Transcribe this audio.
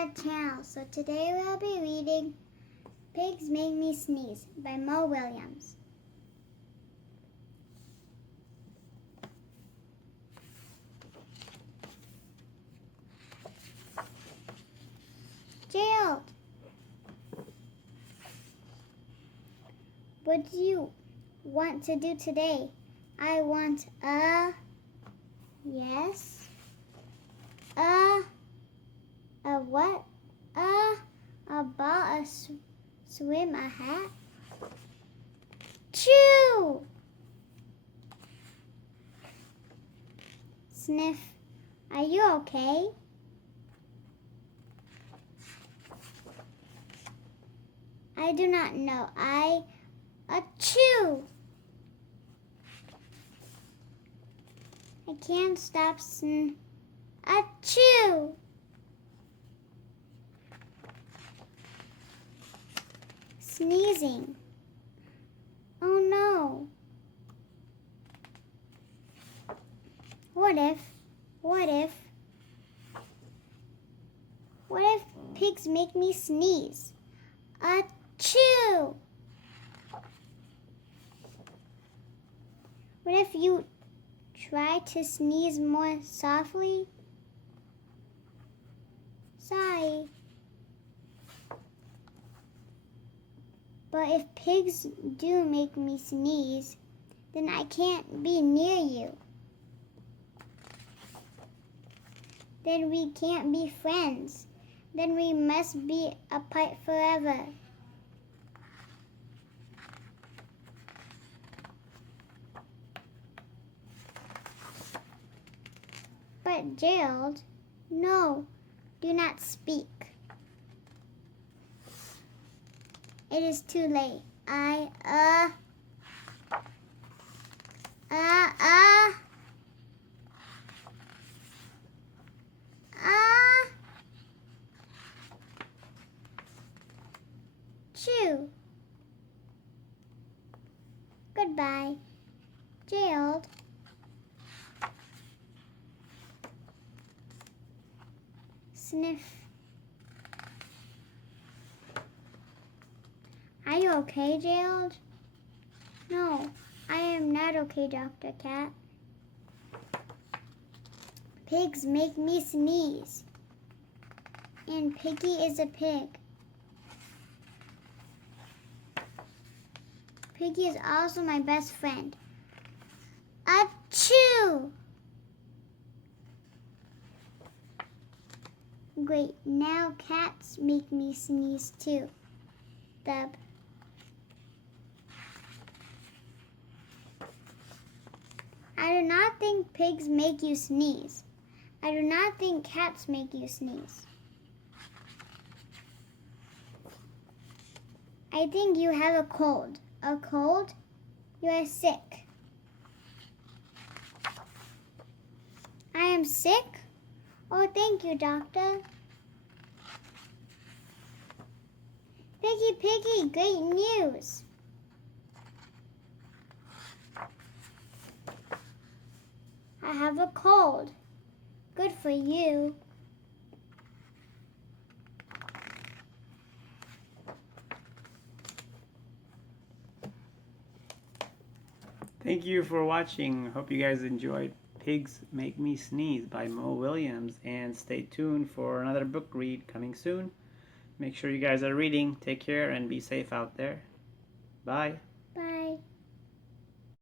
our channel. So today we'll be reading Pigs Make Me Sneeze by Williems. Gerald, what do you want to do today? I want yes. What? A ball, a swim, a hat? Chew! Sniff. Are you okay? I do not know. Achoo! I can't stop achoo! Sneezing. Oh no. What if pigs make me sneeze? Achoo! What if you try to sneeze more softly? Sorry. But if pigs do make me sneeze, then I can't be near you. Then we can't be friends. Then we must be apart forever. But Gerald, no, do not speak. It is too late. Chew. Goodbye, Gerald. Sniff. Are you okay, Gerald? No, I am not okay, Dr. Cat. Pigs make me sneeze. And Piggie is a pig. Piggie is also my best friend. Achoo! Great, now cats make me sneeze too. Dub. I do not think pigs make you sneeze. I do not think cats make you sneeze. I think you have a cold. A cold? You are sick. I am sick? Oh, thank you, doctor. Piggie, great news. I have a cold. Good for you. Thank you for watching. Hope you guys enjoyed Pigs Make Me Sneeze by Williems, and stay tuned for another book read coming soon. Make sure you guys are reading. Take care and be safe out there. Bye.